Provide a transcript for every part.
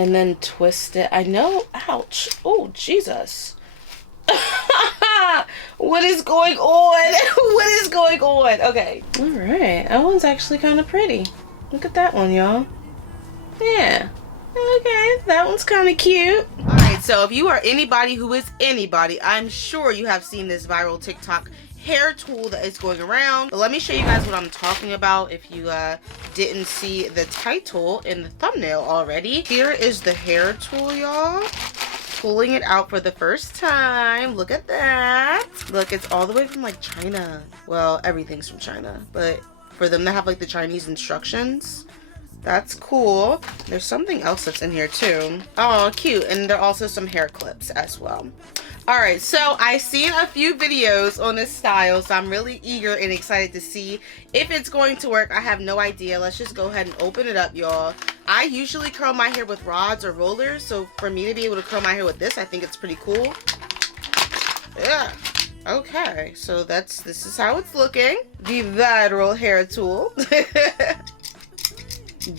and then twist it. I know, ouch. Oh, Jesus. What is going on? What is going on? Okay. All right, that one's actually kind of pretty. Look at that one, y'all. Yeah. Okay, that one's kind of cute. All right, so if you are anybody who is anybody, I'm sure you have seen this viral TikTok hair tool that is going around. But let me show you guys what I'm talking about if you didn't see the title in the thumbnail already. Here is the hair tool, y'all. Pulling it out for the first time. Look at that. Look, it's all the way from like China. Well, everything's from China, but for them to have like the Chinese instructions, that's cool. There's something else that's in here too. Oh, cute. And there are also some hair clips as well. All right, so I've seen a few videos on this style, so I'm really eager and excited to see if it's going to work. I have no idea. Let's just go ahead and open it up, y'all. I usually curl my hair with rods or rollers, so for me to be able to curl my hair with this, I think it's pretty cool. Yeah. Okay, so this is how it's looking. The viral hair tool.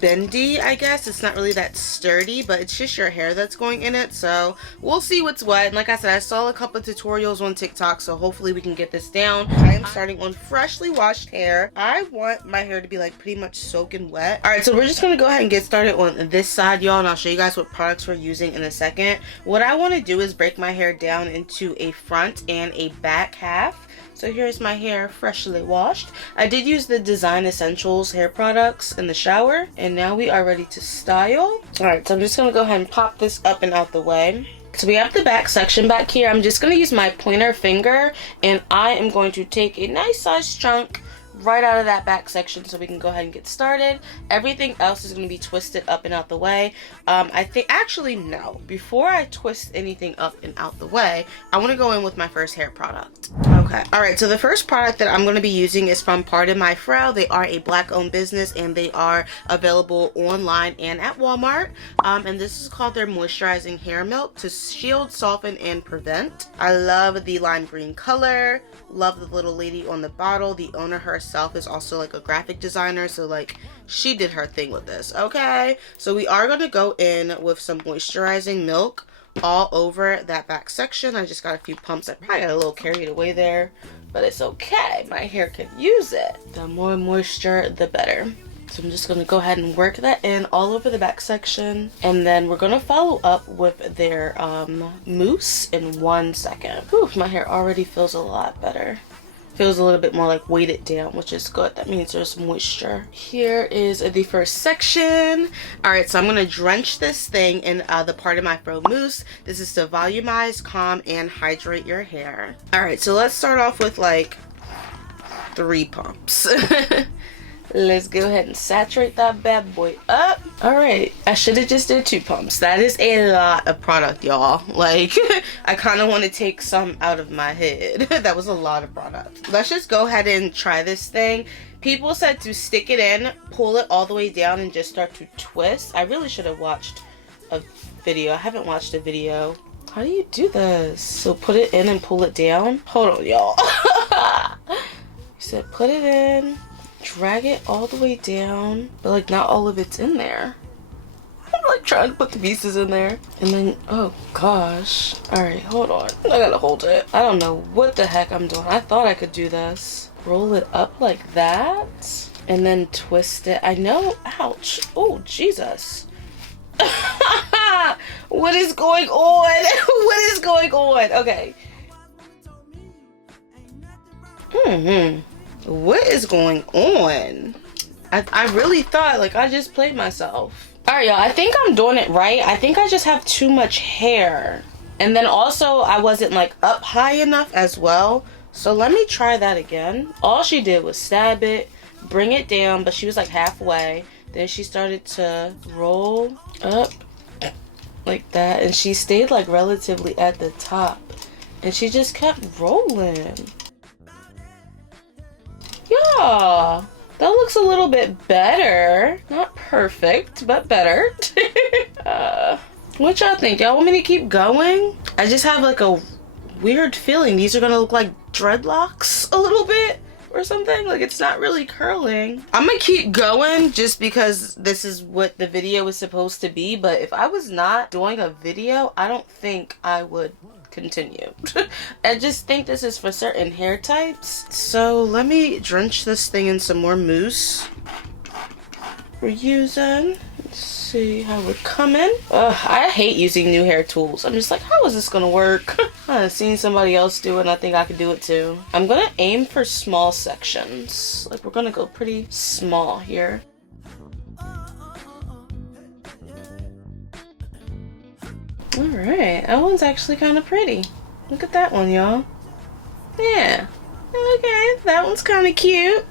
Bendy, I guess. It's not really that sturdy, but it's just your hair that's going in it, so we'll see what's what. And like I said, I saw a couple of tutorials on TikTok, so hopefully we can get this down. I am starting on freshly washed hair. I want my hair to be like pretty much soaking wet. All right, so we're just gonna go ahead and get started on this side, y'all, and I'll show you guys what products we're using in a second. What I want to do is break my hair down into a front and a back half. So here's my hair freshly washed. I did use the Design Essentials hair products in the shower, and now we are ready to style. All right, so I'm just gonna go ahead and pop this up and out the way. So we have the back section back here. I'm just gonna use my pointer finger, and I am going to take a nice sized chunk right out of that back section so we can go ahead and get started. Everything else is going to be twisted up and out the way. I think, actually no, before I twist anything up and out the way, I want to go in with my first hair product. Okay, all right, so the first product that I'm going to be using is from Pardon My Fro. They are a black owned business and they are available online and at Walmart. And this is called their moisturizing hair milk to shield, soften, and prevent. I love the lime green color. Love the little lady on the bottle. The owner herself is also like a graphic designer, so like she did her thing with this. Okay, so we are going to go in with some moisturizing milk all over that back section. I just got a few pumps. I probably got a little carried away there, but it's okay. My hair can use it. The more moisture, the better. So I'm just going to go ahead and work that in all over the back section. And then we're going to follow up with their mousse in 1 second. Whew, my hair already feels a lot better. Feels a little bit more like weighted down, which is good. That means there's moisture. Here is the first section. All right, so I'm going to drench this thing in the Pardon My Fro mousse. This is to volumize, calm, and hydrate your hair. All right, so let's start off with like 3 pumps. Let's go ahead and saturate that bad boy up. All right, I should have just did 2 pumps. That is a lot of product, y'all. Like, I kind of want to take some out of my head. That was a lot of product. Let's just go ahead and try this thing. People said to stick it in, pull it all the way down, and just start to twist. I really should have watched a video. I haven't watched a video. How do you do this? So put it in and pull it down. Hold on, y'all. You said put it in. Drag it all the way down, but like not all of it's in there. I'm like trying to put the pieces in there, and then oh gosh. All right, hold on, I gotta hold it. I don't know what the heck I'm doing. I thought I could do this. Roll it up like that and then twist it. I know. Ouch. Oh Jesus. What is going on? What is going on? Okay. What is going on? I really thought like I just played myself. All right, y'all, I think I'm doing it right. I think I just have too much hair, and then also I wasn't like up high enough as well. So let me try that again. All she did was stab it, bring it down, but she was like halfway. Then she started to roll up like that, and she stayed like relatively at the top, and she just kept rolling. Yeah, that looks a little bit better. Not perfect, but better. What y'all think? Y'all want me to keep going? I just have like a weird feeling these are gonna look like dreadlocks a little bit. or something. Like, it's not really curling. I'm gonna keep going just because this is what the video is supposed to be, but if I was not doing a video, I don't think I would continue. I just think this is for certain hair types. So let me drench this thing in some more mousse we're using. Let's see how we're coming. I hate using new hair tools. I'm just like, how is this gonna work? I've seen somebody else do it and I think I could do it too. I'm gonna aim for small sections. Like, we're gonna go pretty small here. Alright, that one's actually kind of pretty. Look at that one, y'all. Yeah. Okay, that one's kind of cute.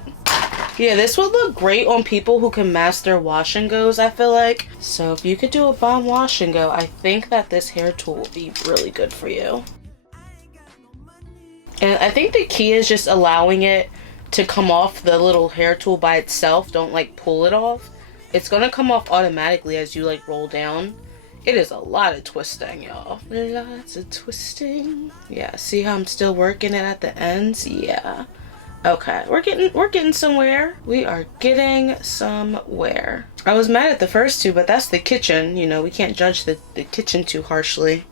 Yeah, this would look great on people who can master wash and goes, I feel like. So if you could do a bomb wash and go, I think that this hair tool would be really good for you. And I think the key is just allowing it to come off the little hair tool by itself. Don't like pull it off. It's gonna come off automatically as you like roll down. It is a lot of twisting, y'all. Lots of twisting. Yeah, see how I'm still working it at the ends? Yeah. Okay, we're getting somewhere. We are getting somewhere. I was mad at the first two, but that's the kitchen. You know, we can't judge the kitchen too harshly.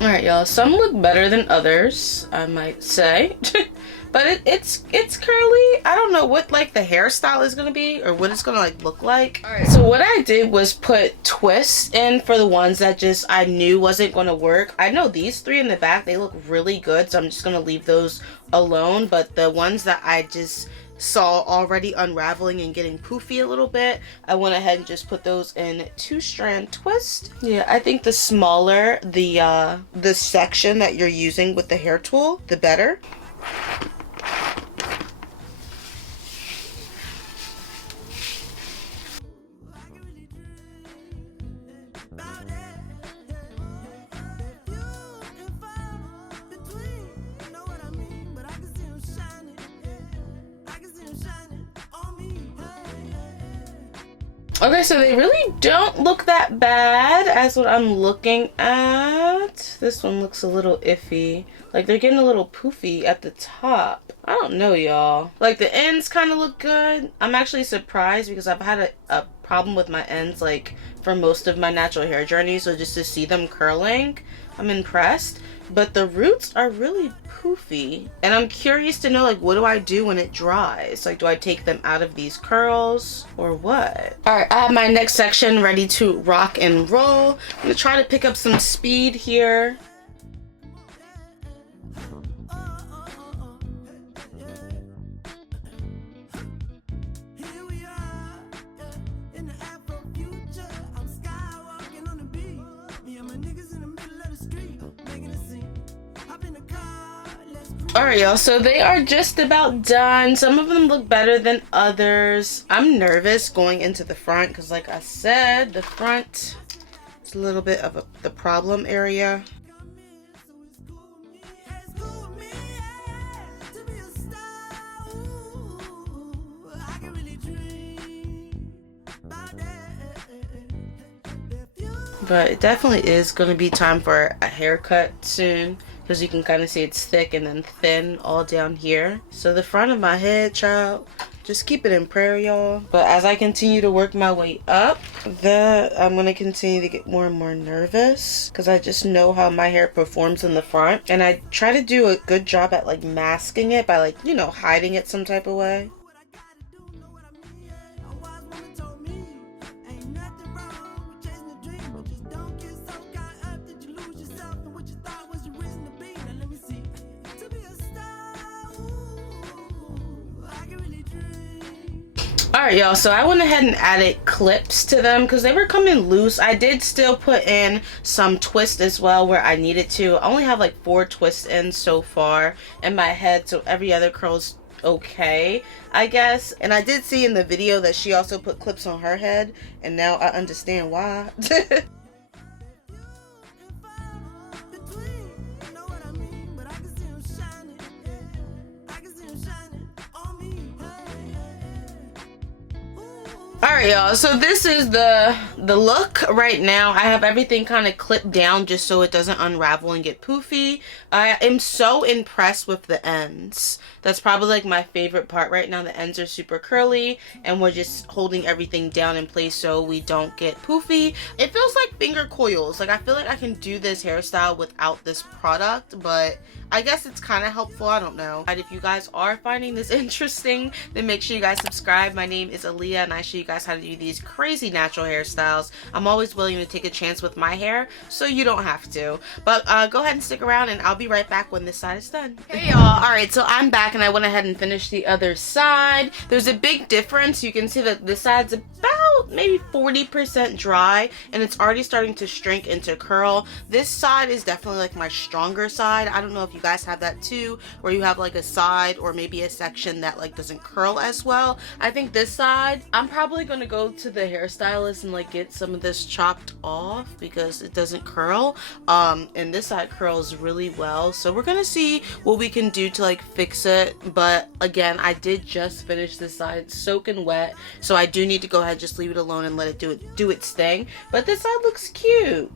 Alright, y'all. Some look better than others, I might say. But it's curly. I don't know what like the hairstyle is gonna be or what it's gonna like look like. Alright, so what I did was put twists in for the ones that just I knew wasn't gonna work. I know these three in the back, they look really good, so I'm just gonna leave those alone. But the ones that I just saw already unraveling and getting poofy a little bit, I went ahead and just put those in 2-strand twist. Yeah, I think the smaller the section that you're using with the hair tool, the better. Okay, so they really don't look that bad as what I'm looking at. This one looks a little iffy. Like, they're getting a little poofy at the top. I don't know, y'all. Like, the ends kind of look good. I'm actually surprised because I've had a problem with my ends, like, for most of my natural hair journey. So just to see them curling, I'm impressed. But the roots are really poofy. And I'm curious to know, like, what do I do when it dries? Like, do I take them out of these curls or what? Alright, I have my next section ready to rock and roll. I'm gonna try to pick up some speed here. Alright, y'all, so they are just about done. Some of them look better than others. I'm nervous going into the front because, like I said, the front is a little bit of the problem area. But it definitely is going to be time for a haircut soon. Because you can kind of see it's thick and then thin all down here. So the front of my head, child, just keep it in prayer, y'all. But as I continue to work my way up, I'm going to continue to get more and more nervous. Because I just know how my hair performs in the front. And I try to do a good job at like masking it by like, you know, hiding it some type of way. Alright, y'all, so I went ahead and added clips to them because they were coming loose. I did still put in some twist as well where I needed to. I only have like 4 twists in so far in my head, so every other curl's okay, I guess. And I did see in the video that she also put clips on her head, and now I understand why. Alright y'all, so this is the look right now. I have everything kind of clipped down just so it doesn't unravel and get poofy. I am so impressed with the ends. That's probably like my favorite part right now. The ends are super curly and we're just holding everything down in place so we don't get poofy. It feels like finger coils. Like I feel like I can do this hairstyle without this product, but I guess it's kind of helpful. I don't know. But if you guys are finding this interesting, then make sure you guys subscribe. My name is Aaliyah and I show you guys how to do these crazy natural hairstyles. I'm always willing to take a chance with my hair, so you don't have to. But go ahead and stick around and I'll be right back when this side is done. Hey y'all. Alright, so I'm back and I went ahead and finished the other side. There's a big difference. You can see that this side's about maybe 40% dry and it's already starting to shrink into curl. This side is definitely like my stronger side. I don't know if you guys have that too, where you have like a side or maybe a section that like doesn't curl as well. I think this side, I'm probably gonna go to the hairstylist and like get some of this chopped off because it doesn't curl. And this side curls really well, so we're gonna see what we can do to like fix it. But again, I did just finish this side soaking wet, so I do need to go ahead and just leave it alone and let it do its thing. But this side looks cute.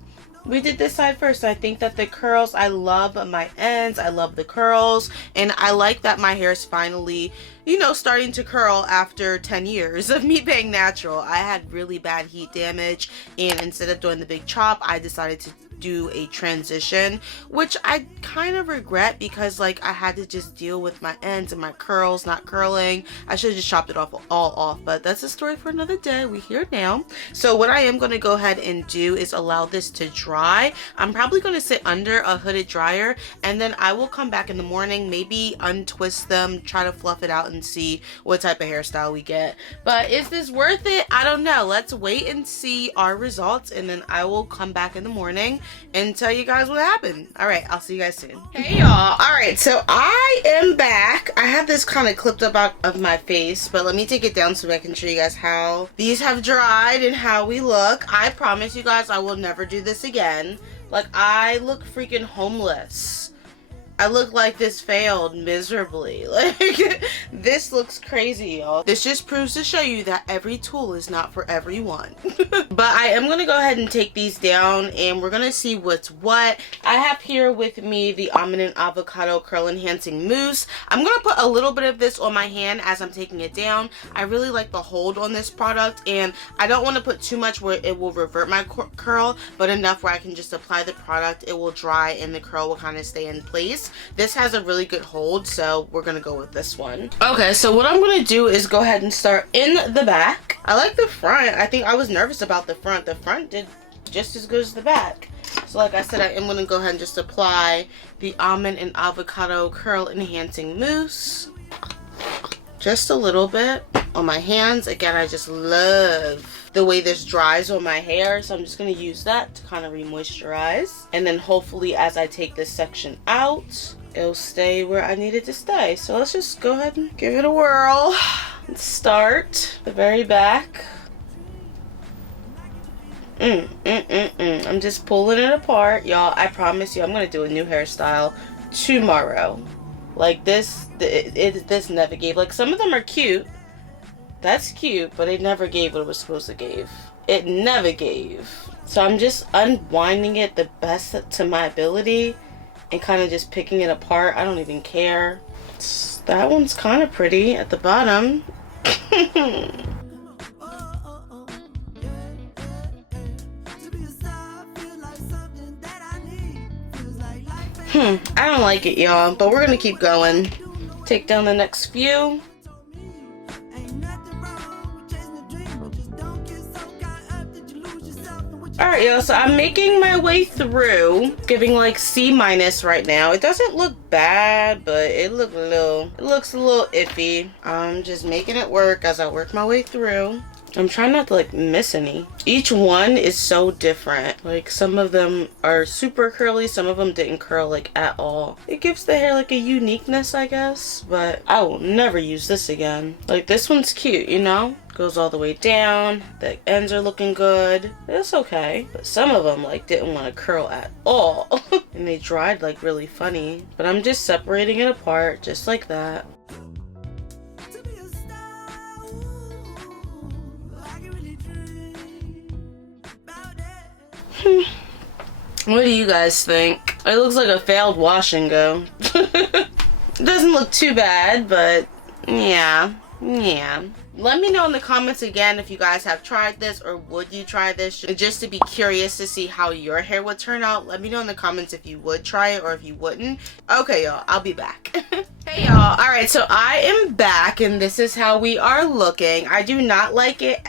We did this side first. I think that the curls, I love my ends, I love the curls, and I like that my hair is finally, you know, starting to curl after 10 years of me being natural. I had really bad heat damage, and instead of doing the big chop, I decided to do a transition, which I kind of regret because like I had to just deal with my ends and my curls not curling. I should have just chopped it all off, but that's a story for another day. We're here now. So what I am going to go ahead and do is allow this to dry. I'm probably going to sit under a hooded dryer and then I will come back in the morning, maybe untwist them, try to fluff it out and see what type of hairstyle we get. But is this worth it? I don't know. Let's wait and see our results and then I will come back in the morning and tell you guys what happened. Alright, I'll see you guys soon. Hey y'all. Alright, so I am back. I have this kind of clipped up out of my face, but let me take it down so I can show you guys how these have dried and how we look. I promise you guys I will never do this again. Like, I look freaking homeless. I look like this failed miserably. Like, this looks crazy, y'all. This just proves to show you that every tool is not for everyone. But I am going to go ahead and take these down and we're going to see what's what. I have here with me the Almond and Avocado Curl Enhancing Mousse. I'm going to put a little bit of this on my hand as I'm taking it down. I really like the hold on this product and I don't want to put too much where it will revert my curl, but enough where I can just apply the product, it will dry and the curl will kind of stay in place. This has a really good hold, so we're gonna go with this one. Okay, so what I'm gonna do is go ahead and start in the back. I like the front. I think I was nervous about the front. The front did just as good as the back. So like I said, I am gonna go ahead and just apply the Almond and Avocado Curl Enhancing Mousse. Just a little bit on my hands. Again, I just love the way this dries on my hair, so I'm just going to use that to kind of re-moisturize, and then hopefully as I take this section out it'll stay where I need it to stay. So let's just go ahead and give it a whirl and start the very back. I'm just pulling it apart, y'all. I promise you I'm going to do a new hairstyle tomorrow. Like this never gave. Like, some of them are cute. That's cute, but it never gave what it was supposed to give. It never gave. So I'm just unwinding it the best to my ability and kind of just picking it apart. I don't even care. That one's kind of pretty at the bottom. I don't like it, y'all, but we're gonna keep going. Take down the next few. Alright, y'all, so I'm making my way through, giving like C- right now. It doesn't look bad, but it looks a little iffy. I'm just making it work as I work my way through. I'm trying not to like miss any. Each one is so different. Like, some of them are super curly, some of them didn't curl like at all. It gives the hair like a uniqueness, I guess, but I will never use this again. Like, this one's cute, you know? Goes all the way down. The ends are looking good. It's okay. But some of them like didn't want to curl at all. And they dried like really funny. But I'm just separating it apart just like that. What do you guys think? It looks like a failed wash and go. It doesn't look too bad, but yeah. Let me know in the comments again if you guys have tried this, or would you try this, just to be curious to see how your hair would turn out. Let me know in the comments if you would try it or if you wouldn't. Okay, y'all, I'll be back. Hey y'all, alright, so I am back and this is how we are looking. I do not like it.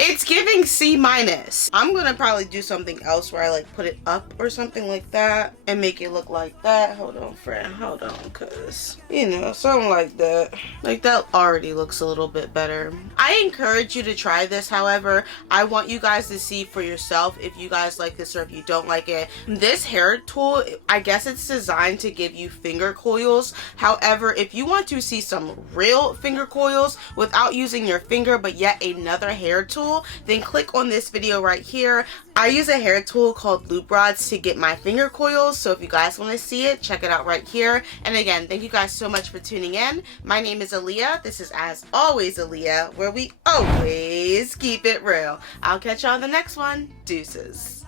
It's giving C-. I'm gonna probably do something else where I like put it up or something like that and make it look like that. Hold on, friend, hold on, cause you know, something like that. Like that already looks a little bit better. I encourage you to try this. However, I want you guys to see for yourself if you guys like this or if you don't like it. This hair tool, I guess it's designed to give you finger coils. However, if you want to see some real finger coils without using your finger but yet another hair tool, then click on this video right here. I use a hair tool called loop rods to get my finger coils, so if you guys want to see it, check it out right here. And again, thank you guys so much for tuning in. My name is Aaliyah. This is As Always Aaliyah, where we always keep it real. I'll catch y'all on the next one. Deuces.